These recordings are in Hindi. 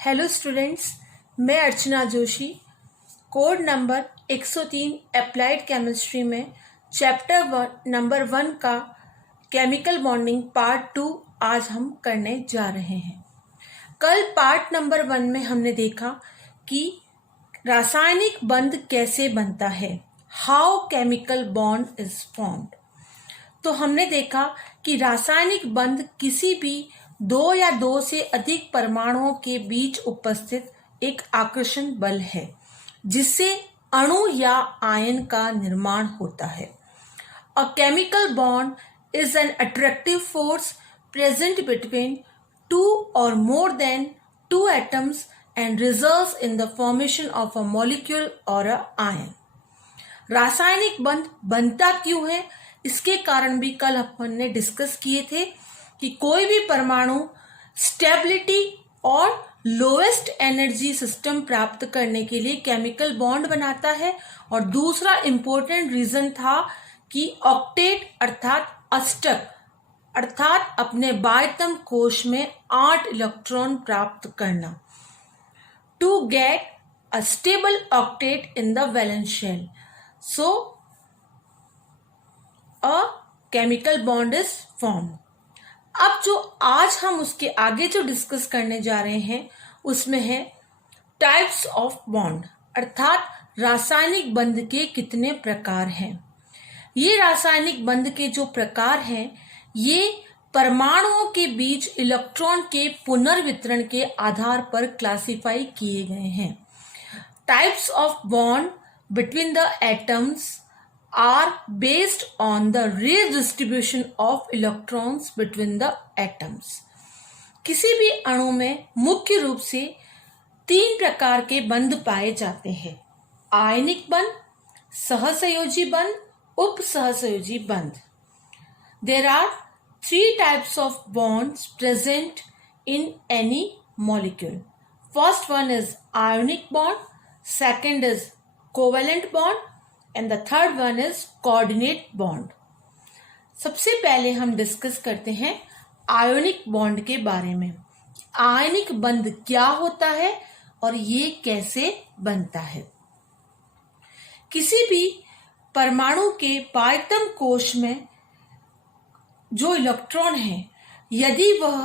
हेलो स्टूडेंट्स, मैं Archana Joshi code number 103 applied chemistry में चैप्टर नंबर 1 का केमिकल बॉन्डिंग पार्ट 2 आज हम करने जा रहे हैं। कल पार्ट नंबर 1 में हमने देखा कि रासायनिक बंध कैसे बनता है, how chemical bond is formed. तो हमने देखा कि रासायनिक बंध किसी भी दो या दो से अधिक परमाणुओं के बीच उपस्थित एक आकर्षण बल है जिससे अणु या आयन का निर्माण होता है। A chemical bond is an attractive force present between two or more than two atoms and results in the formation of a molecule or a ion. रासायनिक बंध बनता क्यों है, इसके कारण भी कल अपन ने डिस्कस किए थे कि कोई भी परमाणु स्टेबिलिटी और लोएस्ट एनर्जी सिस्टम प्राप्त करने के लिए केमिकल बॉन्ड बनाता है। और दूसरा इंपॉर्टेंट रीजन था कि ऑक्टेट अर्थात अष्टक अर्थात अपने बाह्यतम कोश में 8 इलेक्ट्रॉन प्राप्त करना, to get a stable octet in the valence shell. So a chemical bond is formed. अब जो आज हम उसके आगे जो डिस्कस करने जा रहे हैं उसमें है टाइप्स ऑफ बॉन्ड अर्थात रासायनिक बंध के कितने प्रकार हैं। ये रासायनिक बंध के जो प्रकार हैं ये परमाणुओं के बीच इलेक्ट्रॉन के पुनर्वितरण के आधार पर क्लासिफाई किए गए हैं। Types of bond between the atoms are based on the redistribution of electrons between the atoms। किसी भी अणु में मुख्य रूप से 3 प्रकार के बंध पाए जाते हैं: आयनिक बंध, सहसंयोजी बंध, उपसहसंयोजी बंध। There are 3 types of bonds present in any molecule. First one is ionic bond, second is covalent bond and the third one is coordinate bond। सबसे पहले हम डिस्कस करते हैं आयोनिक बॉन्ड के बारे में। आयनिक बंध क्या होता है और ये कैसे बनता है। किसी भी परमाणु के बाह्यतम कोश में जो इलेक्ट्रॉन है, यदि वह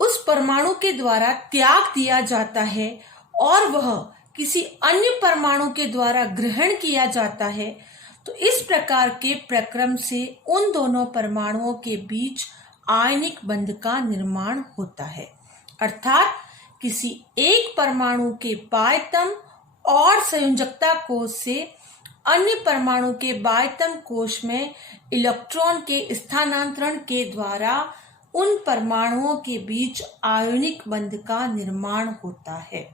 उस परमाणु के द्वारा त्याग दिया जाता है और वह किसी अन्य परमाणु के द्वारा ग्रहण किया जाता है तो इस प्रकार के प्रक्रम से उन दोनों परमाणुओं के बीच आयनिक बंध का निर्माण होता है। अर्थात किसी एक परमाणु के बाह्यतम और संयोजकता कोश से अन्य परमाणु के बाह्यतम कोश में इलेक्ट्रॉन के स्थानांतरण के द्वारा उन परमाणुओं के बीच आयनिक बंध का निर्माण होता है।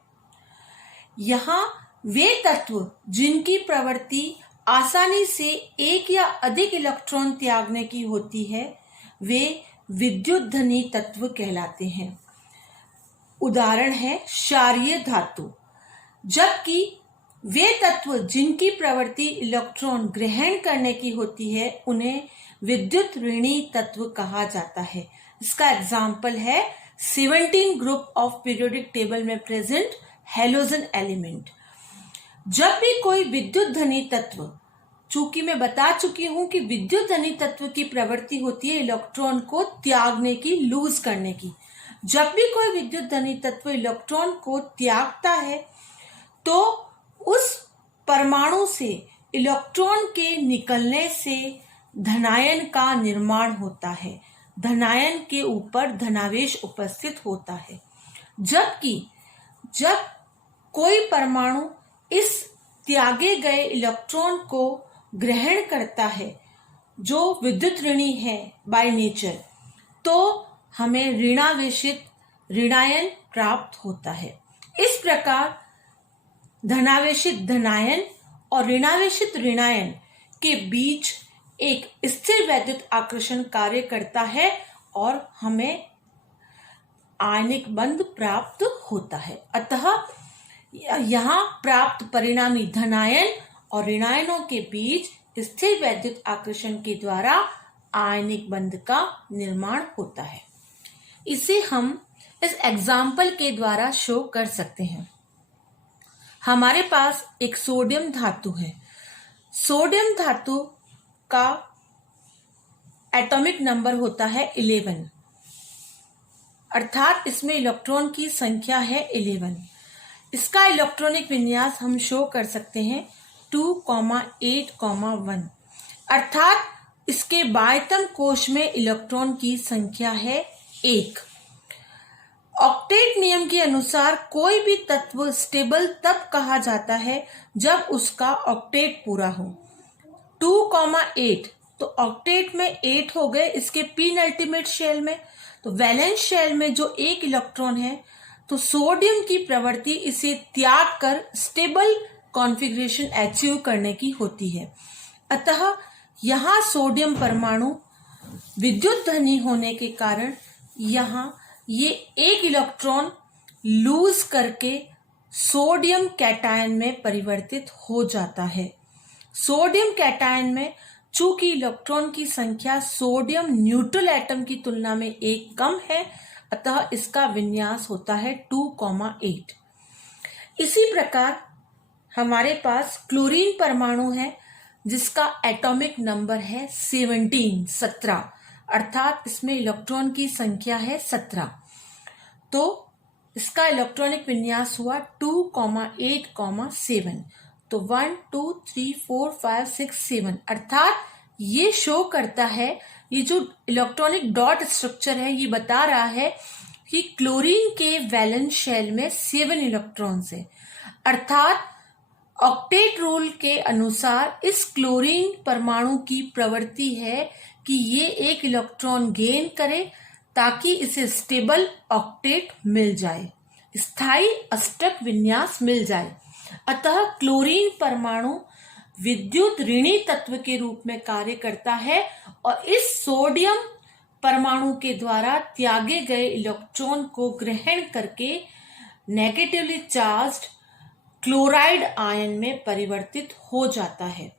यहाँ वे तत्व जिनकी प्रवृत्ति आसानी से एक या अधिक इलेक्ट्रॉन त्यागने की होती है वे विद्युतधनी तत्व कहलाते हैं। उदाहरण है क्षारीय धातु। जबकि वे तत्व जिनकी प्रवृत्ति इलेक्ट्रॉन ग्रहण करने की होती है उन्हें विद्युत ऋणी तत्व कहा जाता है। इसका एग्जाम्पल है 17 ग्रुप ऑफ पीरियोडिक टेबल में प्रेजेंट हैलोजन एलिमेंट। जब भी कोई विद्युत धनी तत्व, चूंकि मैं बता चुकी हूं कि विद्युत धनी तत्व की प्रवृत्ति होती है इलेक्ट्रॉन को त्यागने की, लूज करने की। जब भी कोई विद्युत धनी तत्व इलेक्ट्रॉन को त्यागता है तो उस परमाणु से इलेक्ट्रॉन के निकलने से धनायन का निर्माण होता है। धनायन के ऊपर धनावेश उपस्थित होता है। जबकि जब कोई परमाणु इस त्यागे गए इलेक्ट्रॉन को ग्रहण करता है जो विद्युत ऋणी है बाय नेचर, तो हमें ऋणावेशित ऋणायन प्राप्त होता है। इस प्रकार धनावेशित धनायन और ऋणावेशित ऋणायन के बीच एक स्थिर वैद्युत आकर्षण कार्य करता है और हमें आयनिक बंध प्राप्त होता है। अतः यहाँ प्राप्त परिणामी धनायन और ऋणायनों के बीच स्थिर वैद्युत आकर्षण के द्वारा आयनिक बंध का निर्माण होता है। इसे हम इस एग्जाम्पल के द्वारा शो कर सकते हैं। हमारे पास एक सोडियम धातु है। सोडियम धातु का एटॉमिक नंबर होता है 11, अर्थात इसमें इलेक्ट्रॉन की संख्या है 11। इसका इलेक्ट्रॉनिक विन्यास हम शो कर सकते हैं 2,8,1, अर्थात इसके बाह्यतम कोश में इलेक्ट्रॉन की संख्या है 1। ऑक्टेट नियम के अनुसार कोई भी तत्व स्टेबल तब कहा जाता है जब उसका ऑक्टेट पूरा हो। 2,8 तो ऑक्टेट में 8 हो गए इसके पिन अल्टीमेट शेल में। तो वैलेंस शेल में जो एक इलेक्ट्रॉन है तो सोडियम की प्रवृत्ति इसे त्याग कर स्टेबल कॉन्फ़िगरेशन अचीव करने की होती है। अतः यहाँ सोडियम परमाणु विद्युत धनी होने के कारण यहाँ ये एक इलेक्ट्रॉन लूज करके सोडियम कैटायन में परिवर्तित हो जाता है। सोडियम कैटायन में चूंकि इलेक्ट्रॉन की संख्या सोडियम न्यूट्रल एटम की तुलना में 1 कम है, अतः इसका विन्यास होता है 2,8। इसी प्रकार हमारे पास क्लोरीन परमाणु है जिसका एटॉमिक नंबर है 17, अर्थात इसमें इलेक्ट्रॉन की संख्या है 17। तो इसका इलेक्ट्रॉनिक विन्यास हुआ 2,8,7। तो 1 2 3 4 5 6 7, अर्थात ये शो करता है, ये जो इलेक्ट्रॉनिक डॉट स्ट्रक्चर है ये बता रहा है कि क्लोरीन के वैलेंस शेल में 7 इलेक्ट्रॉन्स है। अर्थात ऑक्टेट रूल के अनुसार इस क्लोरीन परमाणु की प्रवृत्ति है कि ये एक इलेक्ट्रॉन गेन करे ताकि इसे स्टेबल ऑक्टेट मिल जाए, स्थायी अष्टक विन्यास मिल जाए। अतः क्लोरीन परमाणु विद्युत ऋणी तत्व के रूप में कार्य करता है और इस सोडियम परमाणु के द्वारा त्यागे गए इलेक्ट्रॉन को ग्रहण करके नेगेटिवली चार्ज्ड क्लोराइड आयन में परिवर्तित हो जाता है।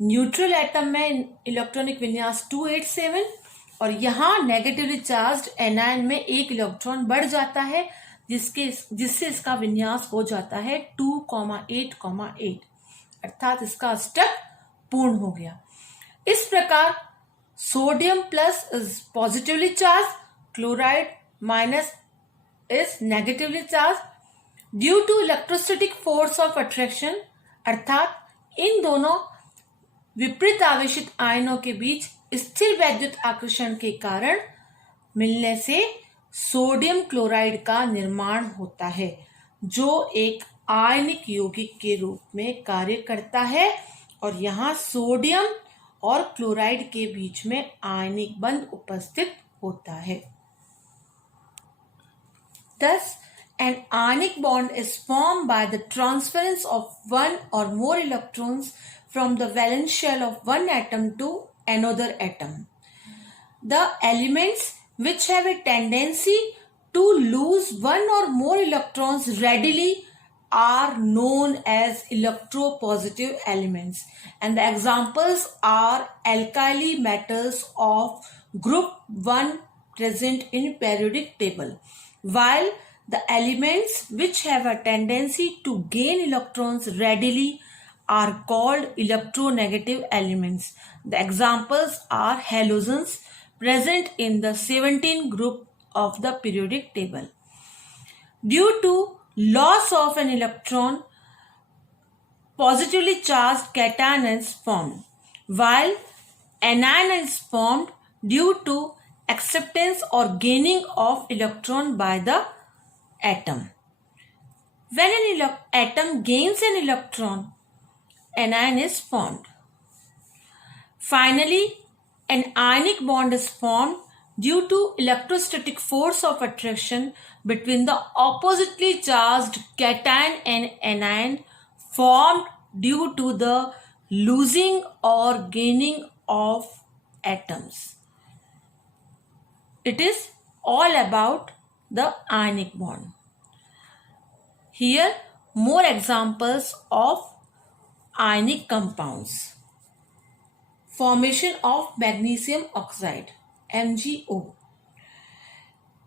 न्यूट्रल एटम में इलेक्ट्रॉनिक विन्यास 287 और यहाँ नेगेटिवली चार्ज्ड एनायन में 1 इलेक्ट्रॉन बढ़ जाता है जिससे इसका विन्यास हो जाता है 2,8,8, अर्थात इसका अष्टक पूर्ण हो गया। इस प्रकार sodium plus is positively charge, chloride minus is negatively charge due to electrostatic force of attraction, अर्थात इन दोनों विपरीत आवेशित आयनों के बीच स्थिर वैद्युत आकर्षण के कारण मिलने से सोडियम क्लोराइड का निर्माण होता है जो एक आयनिक यौगिक के रूप में कार्य करता है और यहाँ सोडियम और क्लोराइड के बीच में आयनिक बंध उपस्थित होता है। Thus, an ionic bond is formed by the transference of one or more electrons from the valence shell of one atom to another atom. The elements which have a tendency to lose one or more electrons readily are known as electropositive elements, and the examples are alkali metals of group 1 present in periodic table, while the elements which have a tendency to gain electrons readily are called electronegative elements. The examples are halogens present in the 17 group of the periodic table. Due to loss of an electron, positively charged cation is formed, while anion is formed due to acceptance or gaining of electron by the atom. When an atom gains an electron, anion is formed. Finally, an ionic bond is formed due to electrostatic force of attraction between the oppositely charged cation and anion formed due to the losing or gaining of atoms. It is all about the ionic bond. Here, more examples of ionic compounds. Formation of magnesium oxide, MgO.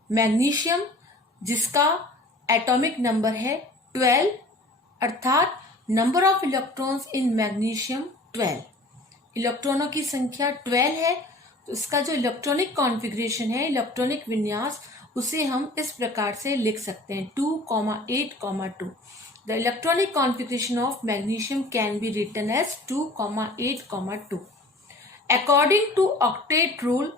Magnesium जिसका एटॉमिक नंबर है 12, अर्थात number of electrons in magnesium 12। इलेक्ट्रॉनों की संख्या 12 है, तो इसका जो इलेक्ट्रॉनिक कॉन्फ़िगरेशन है, इलेक्ट्रॉनिक विन्यास, उसे हम इस प्रकार से लिख सकते हैं 2,8,2। The electronic configuration of magnesium can be written as 2,8,2। According to octet rule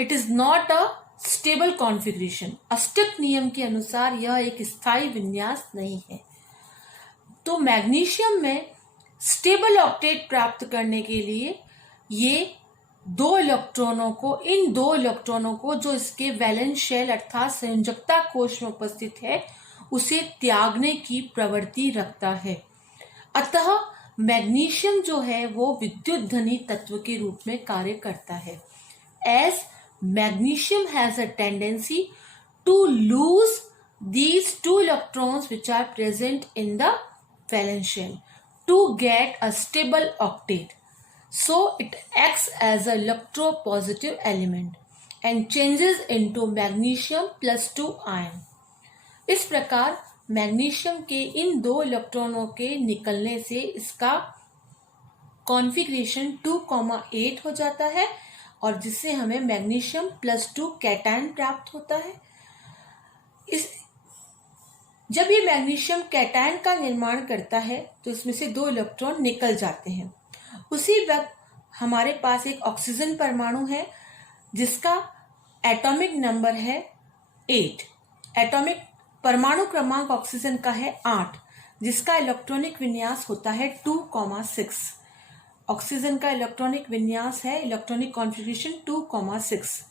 it is not a stable configuration. अष्टक नियम के अनुसार यह एक स्थायी विन्यास नहीं है। तो मैग्नीशियम में स्टेबल ऑक्टेट प्राप्त करने के लिए ये इन दो इलेक्ट्रॉनों को जो इसके वैलेंस शेल अर्थात संयोजकता कोश में उपस्थित है उसे त्यागने की प्रवृत्ति रखता है। अतः मैग्नीशियम जो है वो विद्युत धनी तत्व के रूप में कार्य करता है। As magnesium has a tendency to lose these two electrons which are present in the valence shell to get a stable octet. So it acts as a electropositive element and changes into magnesium +2 ion. इस प्रकार मैग्नीशियम के इन दो इलेक्ट्रॉनों के निकलने से इसका कॉन्फ़िगरेशन 2,8 हो जाता है और जिससे हमें मैग्नीशियम +2 कैटायन प्राप्त होता है। जब ये मैग्नीशियम कैटायन का निर्माण करता है तो इसमें से दो इलेक्ट्रॉन निकल जाते हैं। उसी वक्त हमारे पास एक ऑक्सीजन परमाणु है जिसका एटॉमिक नंबर है 8। एटॉमिक परमाणु क्रमांक ऑक्सीजन का है 8, जिसका इलेक्ट्रॉनिक विन्यास होता है 2,6। ऑक्सीजन का इलेक्ट्रॉनिक विन्यास है, इलेक्ट्रॉनिक कॉन्फ़िगरेशन 2,6।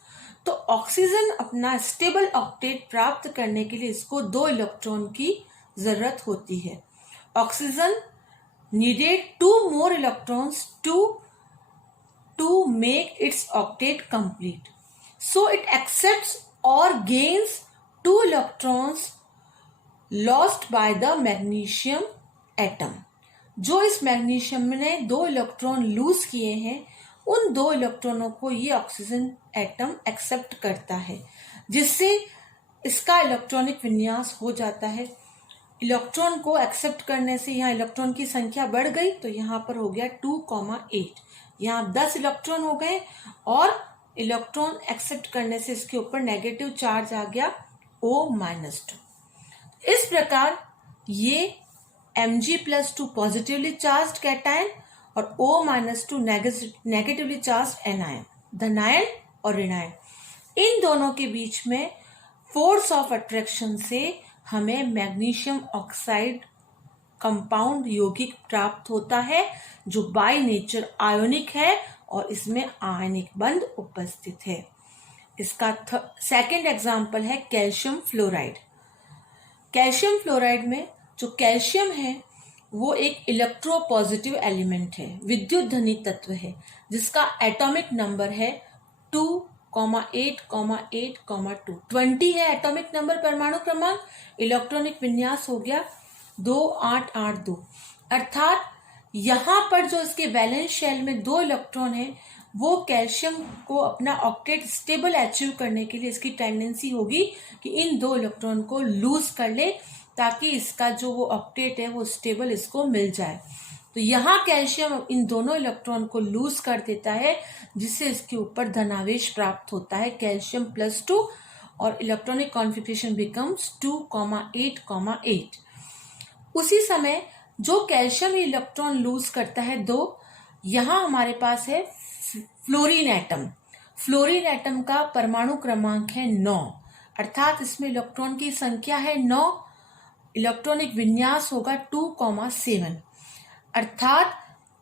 तो ऑक्सीजन अपना स्टेबल ऑक्टेट प्राप्त करने के लिए इसको दो इलेक्ट्रॉन की जरूरत होती है। Oxygen needed 2 more electrons to make its octet complete. So it accepts or gains 2 electrons lost by the magnesium atom. जो इस मैग्नीशियम ने 2 इलेक्ट्रॉन लूज किए हैं उन 2 इलेक्ट्रॉनों को ये ऑक्सीजन एटम एक्सेप्ट करता है, जिससे इसका इलेक्ट्रॉनिक विन्यास हो जाता है। इलेक्ट्रॉन को एक्सेप्ट करने से यहाँ इलेक्ट्रॉन की संख्या बढ़ गई, तो यहाँ पर हो गया 2,8। यहाँ 10 इलेक्ट्रॉन हो गए और इलेक्ट्रॉन एक्सेप्ट करने से इसके ऊपर नेगेटिव चार्ज आ गया O-2। इस प्रकार ये Mg+2 पॉजिटिवली चार्ज्ड कैटायन और O-2 नेगेटिवली चार्ज्ड एनायन, धनायन और ऋणायन, इन दोनों के बीच में फोर्स ऑफ अट्रैक्शन से हमें मैग्नीशियम ऑक्साइड कंपाउंड यौगिक प्राप्त होता है जो बाय नेचर आयोनिक है और इसमें आयनिक बंध उपस्थित है। इसका सेकंड एग्जाम्पल है कैल्शियम फ्लोराइड। कैल्शियम फ्लोराइड में जो कैल्शियम है वो एक इलेक्ट्रोपॉजिटिव एलिमेंट है, विद्युत धनी तत्व है, जिसका एटॉमिक नंबर है 2,8,8,2। 20 है एटॉमिक नंबर परमाणु क्रमांक। इलेक्ट्रॉनिक विन्यास हो गया 2,8,8,2। अर्थात यहाँ पर जो इसके वैलेंस शेल में 2 इलेक्ट्रॉन है वो कैल्शियम को अपना ऑक्टेट स्टेबल अचीव करने के लिए इसकी टेंडेंसी होगी कि इन 2 इलेक्ट्रॉन को लूज कर ले ताकि इसका जो वो ऑक्टेट है वो स्टेबल इसको मिल जाए। तो यहाँ कैल्शियम इन दोनों इलेक्ट्रॉन को लूज कर देता है जिससे इसके ऊपर धनावेश प्राप्त होता है कैल्शियम +2 और इलेक्ट्रॉनिक कॉन्फ़िगरेशन बिकम्स 2,8,8। उसी समय जो कैल्शियम इलेक्ट्रॉन लूज करता है 2, यहाँ हमारे पास है फ्लोरीन एटम। फ्लोरीन एटम का परमाणु क्रमांक है 9, अर्थात इसमें इलेक्ट्रॉन की संख्या है 9, इलेक्ट्रॉनिक विन्यास होगा 2,7। अर्थात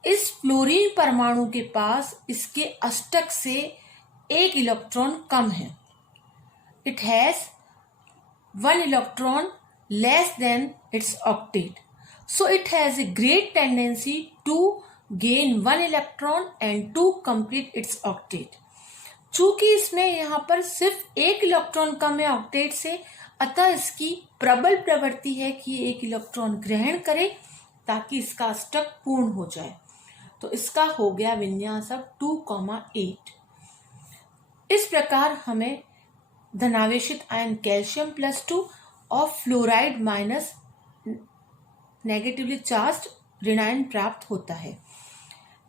इस फ्लोरीन परमाणु के पास इसके अष्टक से 1 इलेक्ट्रॉन कम है। It has 1 electron less than its octet, so it has a great tendency to gain 1 electron and to complete its octet. चूंकि इसमें यहाँ पर सिर्फ 1 इलेक्ट्रॉन कम है ऑक्टेट से, अतः इसकी प्रबल प्रवृत्ति है कि 1 इलेक्ट्रॉन ग्रहण करे ताकि इसका अष्टक पूर्ण हो जाए। तो इसका हो गया विन्यास अब 2,8। इस प्रकार हमें धनावेशित आयन कैल्शियम +2 और फ्लोराइड माइनस नेगेटिवली चार्ज्ड ऋणायन प्राप्त होता है।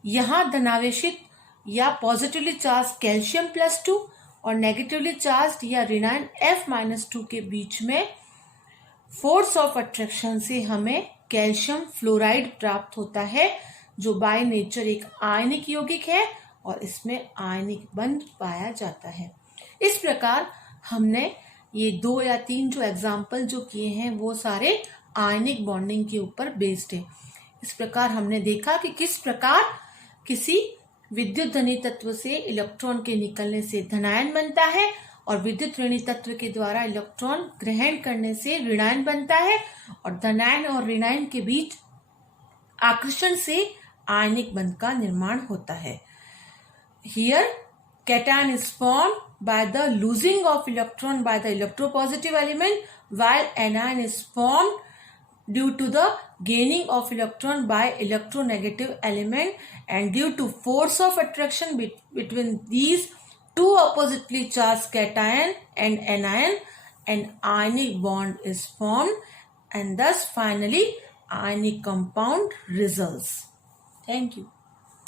यहाँ धनावेशित या पॉजिटिवली चार्ज कैल्शियम +2 और नेगेटिवली चार्ज या ऋणायन F-2 के बीच में फोर्स ऑफ अट्रैक्शन से हमें कैल्शियम फ्लोराइड प्राप्त होता है, जो बाय नेचर एक आयनिक यौगिक है और इसमें आयनिक बंध पाया जाता है। इस प्रकार हमने ये 2 या 3 जो एग्जाम्पल जो किए हैं वो सारे आयनिक बॉन्डिंग के ऊपर बेस्ड है। इस प्रकार हमने देखा कि किस प्रकार किसी विद्युत धनी तत्व से इलेक्ट्रॉन के निकलने से धनायन बनता है और विद्युत ऋणी तत्व के द्वारा इलेक्ट्रॉन ग्रहण करने से ऋणायन बनता है और धनायन और ऋणायन के बीच आकर्षण से आयनिक बंध का निर्माण होता है। Here cation is formed by the losing of electron by the electropositive element, while anion is formed due to the gaining of electron by electronegative element, and due to force of attraction between these two oppositely charged cation and anion, an ionic bond is formed, and thus finally ionic compound results. Thank you.